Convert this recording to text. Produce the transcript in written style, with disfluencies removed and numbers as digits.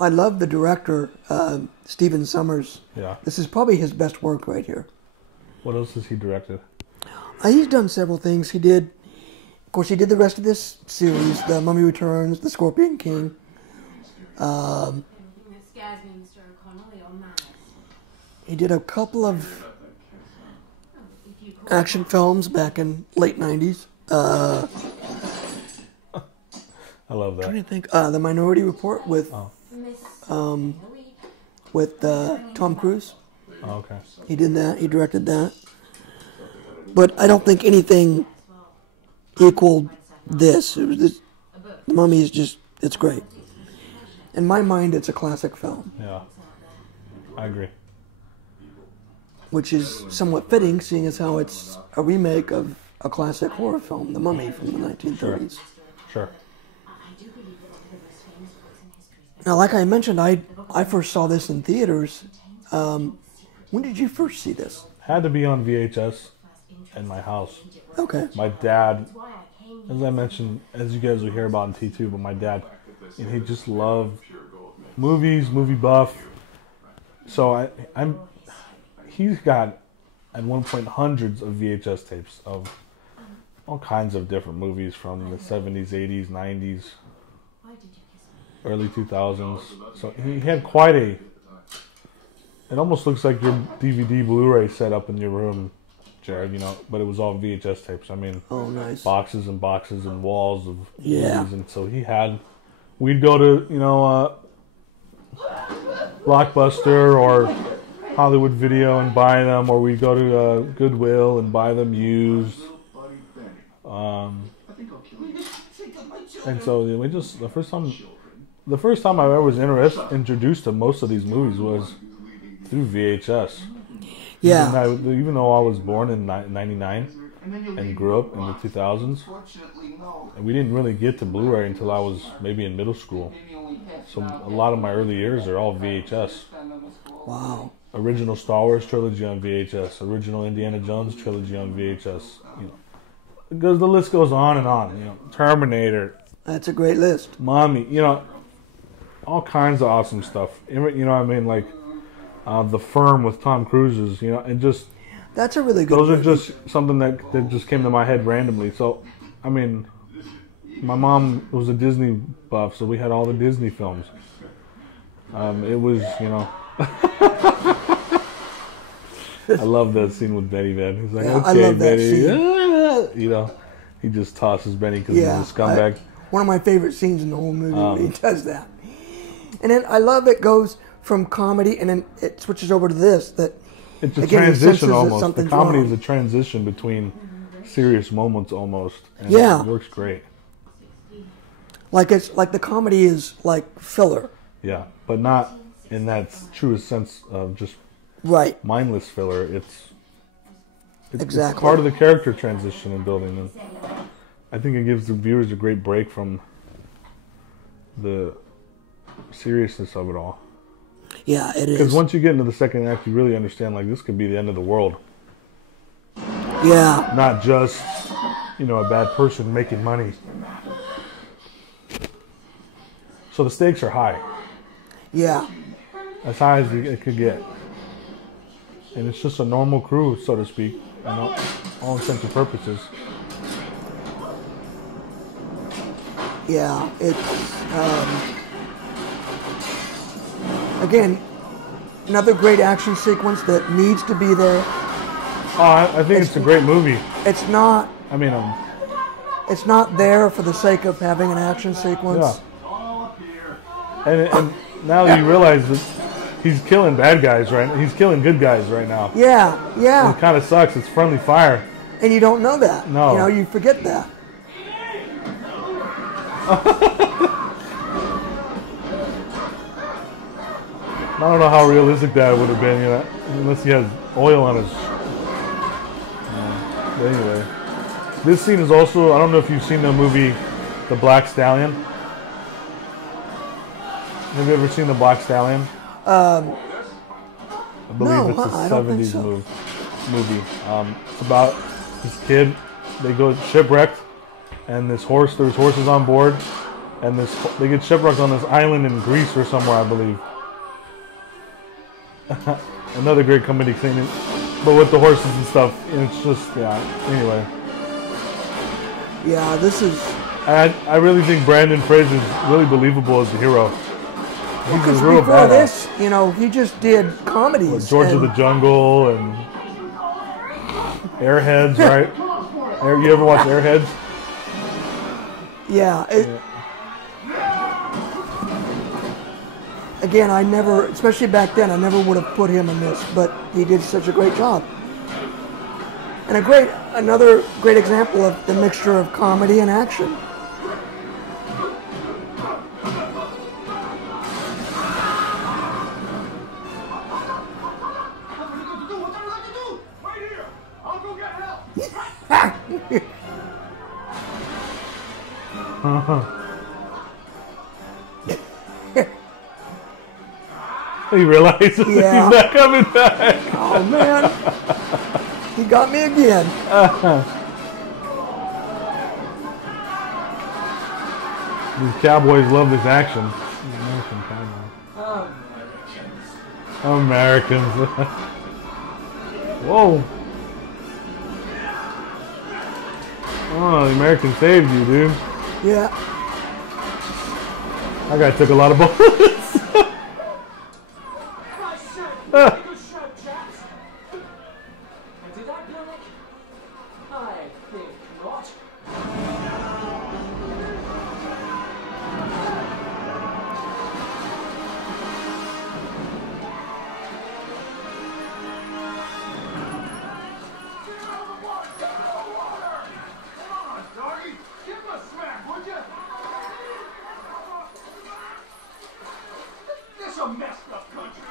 I love the director, Stephen Sommers. Yeah. This is probably his best work right here. What else has he directed? He's done several things. He did the rest of this series, The Mummy Returns, The Scorpion King. He did a couple of action films back in late 90s. I love that. I'm trying to think. The Minority Report with Tom Cruise. Oh, okay. He did that. He directed that. But I don't think anything equaled this. It was this. The Mummy is just, it's great. In my mind, it's a classic film. Yeah. I agree. Which is somewhat fitting, seeing as how it's a remake of a classic horror film, The Mummy from the 1930s. Sure. Now, like I mentioned, I first saw this in theaters. When did you first see this? Had to be on VHS in my house. Okay. My dad, as I mentioned, as you guys will hear about in T2, but my dad, he just loved movies, movie buff. So he's got, at one point, hundreds of VHS tapes of all kinds of different movies from the 70s, 80s, 90s, early 2000s. So he had quite a, it almost looks like your DVD Blu-ray set up in your room, Jared, but it was all VHS tapes. I mean, oh, nice. Boxes and boxes and walls of yeah. movies. And so we'd go to, Blockbuster or Hollywood Video and buy them, or we'd go to Goodwill and buy them used. And so the first time I was introduced to most of these movies was through VHS. Yeah. Even though I was born in 99 and grew up in the 2000s, and we didn't really get to Blu-ray until I was maybe in middle school. So a lot of my early years are all VHS. Wow. Original Star Wars trilogy on VHS. Original Indiana Jones trilogy on VHS. Because the list goes on and on. Terminator. That's a great list. Mummy. All kinds of awesome stuff. Like The Firm with Tom Cruise. And just. That's a really good. Those movie. are just something that just came to my head randomly. So, I mean, my mom was a Disney buff, so we had all the Disney films. It was, I love that scene with Benny, man. He's like, okay, I love Benny. that scene. He just tosses Benny because he's a scumbag. One of my favorite scenes in the whole movie when he does that. And then I love it goes from comedy and then it switches over to this. That it's a transition almost. The comedy wrong. is a transition between serious moments almost. And it works great. Like the comedy is like filler. Yeah, but not in that truest sense of just mindless filler. It's part of the character transition and building, and I think it gives the viewers a great break from the seriousness of it all. Yeah, it is. Because once you get into the second act, you really understand, like, this could be the end of the world. Yeah. Not just, a bad person making money. So the stakes are high. Yeah. As high as it could get. And it's just a normal crew, so to speak, all intents and purposes. Yeah, it's again another great action sequence that needs to be there. Oh, I think it's a great movie. It's not. I mean, it's not there for the sake of having an action sequence. Yeah. And now that you realize that he's killing bad guys right now, he's killing good guys right now. Yeah. It kind of sucks. It's friendly fire. And you don't know that. No. You forget that. I don't know how realistic that would have been, unless he has oil on his. But anyway, this scene is also. I don't know if you've seen the movie, The Black Stallion. Have you ever seen The Black Stallion? I believe it's a 70s movie. It's about this kid. They go shipwrecked, and there's horses on board, and they get shipwrecked on this island in Greece or somewhere, I believe. Another great comedic scene, but with the horses and stuff. And it's just, yeah. Anyway. Yeah, this is. I really think Brandon Fraser is really believable as a hero. He's a real before badass. this, you know, he just did comedies. Like George of the Jungle and Airheads, right? You ever watch Airheads? Yeah. Again, I never, especially back then, I never would have put him in this, but he did such a great job. And another great example of the mixture of comedy and action. He realizes he's not coming back. Oh man, he got me again. These cowboys love this action. Americans. Whoa. Oh, the American saved you, dude. Yeah. That guy took a lot of bullets. This a messed up country.